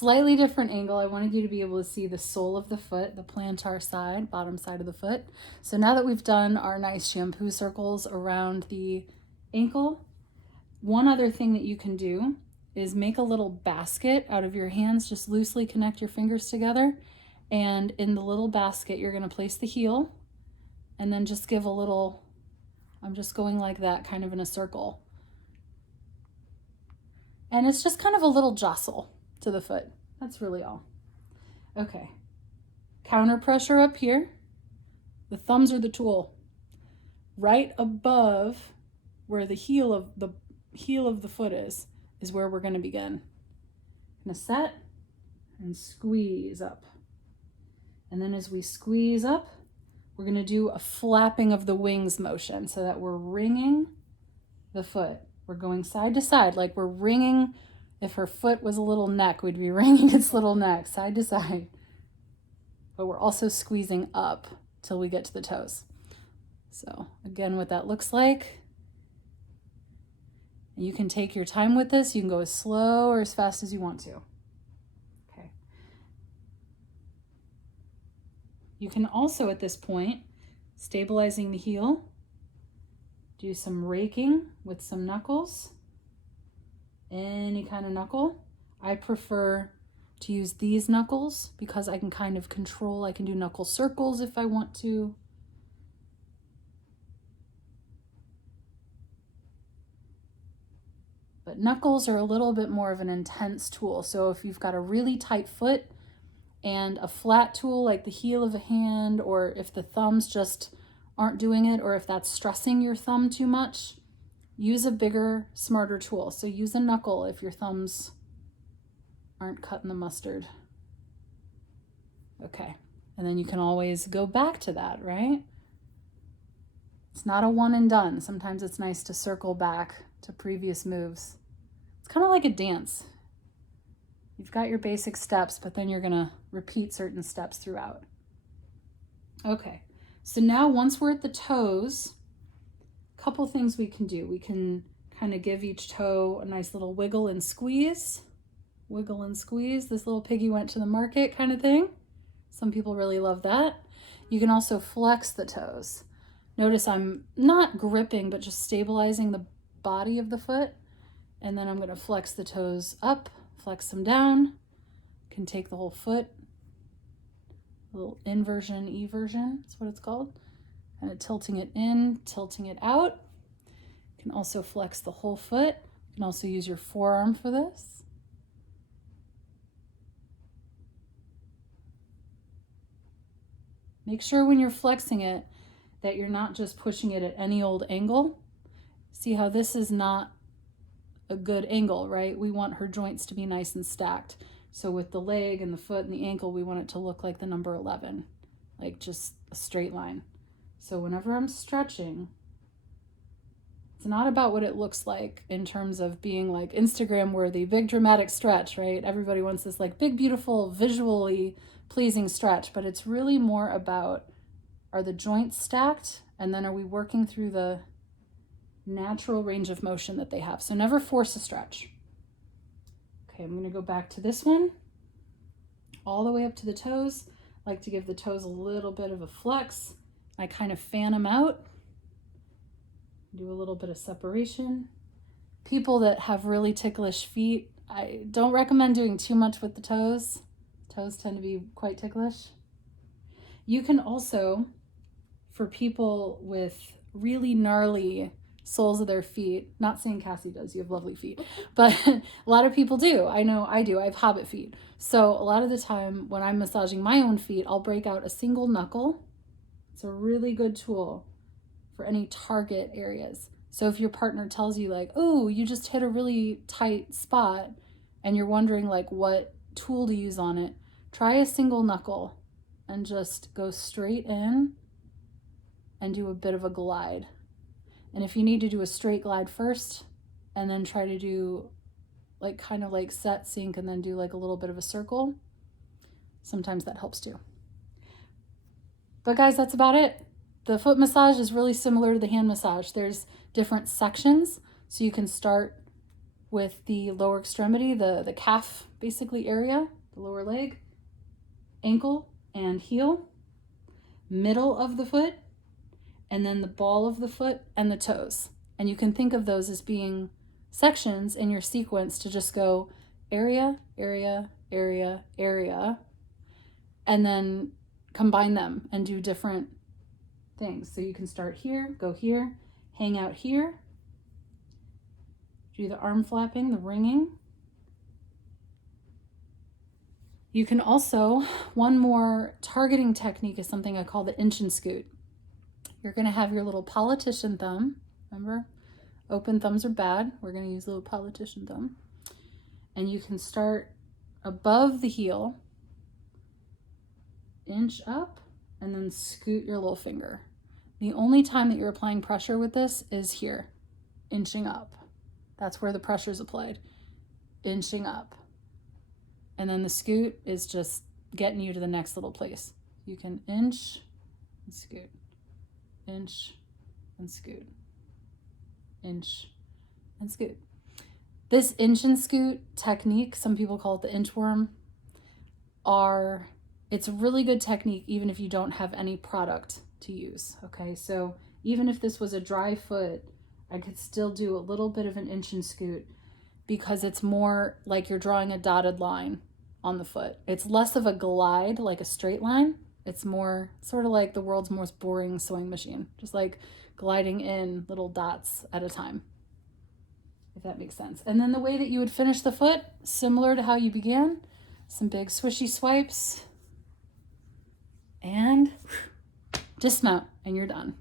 slightly different angle. I wanted you to be able to see the sole of the foot, the plantar side, bottom side of the foot. So now that we've done our nice shampoo circles around the ankle, one other thing that you can do is make a little basket out of your hands. Just loosely connect your fingers together. And in the little basket, you're going to place the heel and then just give a little, I'm just going like that, kind of in a circle. And it's just kind of a little jostle to the foot. That's really all. Okay. Counter pressure up here. The thumbs are the tool. Right above where the heel of the foot is where we're going to begin. Gonna set and squeeze up. And then as we squeeze up, we're going to do a flapping of the wings motion so that we're wringing the foot. We're going side to side, like we're wringing. If her foot was a little neck, we'd be wringing its little neck side to side. But we're also squeezing up till we get to the toes. So again, what that looks like. You can take your time with this. You can go as slow or as fast as you want to. Okay. You can also, at this point, stabilizing the heel, do some raking with some knuckles, any kind of knuckle. I prefer to use these knuckles because I can kind of control, I can do knuckle circles if I want to. But knuckles are a little bit more of an intense tool. So if you've got a really tight foot and a flat tool like the heel of a hand, or if the thumbs just aren't doing it, or if that's stressing your thumb too much, use a bigger, smarter tool. So use a knuckle if your thumbs aren't cutting the mustard. Okay, and then you can always go back to that, right? It's not a one and done. Sometimes it's nice to circle back to previous moves. It's kind of like a dance. You've got your basic steps, but then you're gonna repeat certain steps throughout. Okay, so now once we're at the toes, a couple things we can do. We can kind of give each toe a nice little wiggle and squeeze. Wiggle and squeeze. This little piggy went to the market kind of thing. Some people really love that. You can also flex the toes. Notice I'm not gripping, but just stabilizing the body of the foot. And then I'm going to flex the toes up, flex them down. Can take the whole foot. A little inversion, eversion, that's what it's called. Kind of tilting it in, tilting it out. You can also flex the whole foot. You can also use your forearm for this. Make sure when you're flexing it that you're not just pushing it at any old angle. See how this is not a good angle, right? We want her joints to be nice and stacked. So with the leg and the foot and the ankle, we want it to look like the number 11, like just a straight line. So whenever I'm stretching, it's not about what it looks like in terms of being like Instagram worthy, big dramatic stretch, right? Everybody wants this like big, beautiful, visually pleasing stretch, but it's really more about, are the joints stacked? And then are we working through the natural range of motion that they have? So never force a stretch. Okay, I'm going to go back to this one, all the way up to the toes. I like to give the toes a little bit of a flex. I kind of fan them out. Do a little bit of separation. People that have really ticklish feet, I don't recommend doing too much with the toes. Toes tend to be quite ticklish. You can also, for people with really gnarly soles of their feet, not saying Cassie does, you have lovely feet, but a lot of people do. I know I do. I have hobbit feet. So a lot of the time when I'm massaging my own feet, I'll break out a single knuckle. It's a really good tool for any target areas. So if your partner tells you like, oh, you just hit a really tight spot and you're wondering like what tool to use on it, try a single knuckle and just go straight in and do a bit of a glide. And if you need to do a straight glide first and then try to do like kind of like set, sink, and then do like a little bit of a circle, sometimes that helps too. But guys, that's about it. The foot massage is really similar to the hand massage. There's different sections. So you can start with the lower extremity, the calf basically area, the lower leg, ankle and heel, middle of the foot, and then the ball of the foot and the toes. And you can think of those as being sections in your sequence to just go area, area, area, area, and then combine them and do different things. So you can start here, go here, hang out here, do the arm flapping, the ringing. You can also, one more targeting technique is something I call the inch and scoot. You're going to have your little politician thumb. Remember, open thumbs are bad. We're going to use a little politician thumb. And you can start above the heel, inch up, and then scoot your little finger. The only time that you're applying pressure with this is here, inching up. That's where the pressure is applied, inching up. And then the scoot is just getting you to the next little place. You can inch and scoot, inch and scoot, inch and scoot. This inch and scoot technique, some people call it the inchworm, it's a really good technique even if you don't have any product to use, okay? So even if this was a dry foot, I could still do a little bit of an inch and scoot because it's more like you're drawing a dotted line on the foot. It's less of a glide, like a straight line. It's more sort of like the world's most boring sewing machine, just like gliding in little dots at a time, if that makes sense. And then the way that you would finish the foot, similar to how you began, some big swishy swipes, and dismount, and you're done.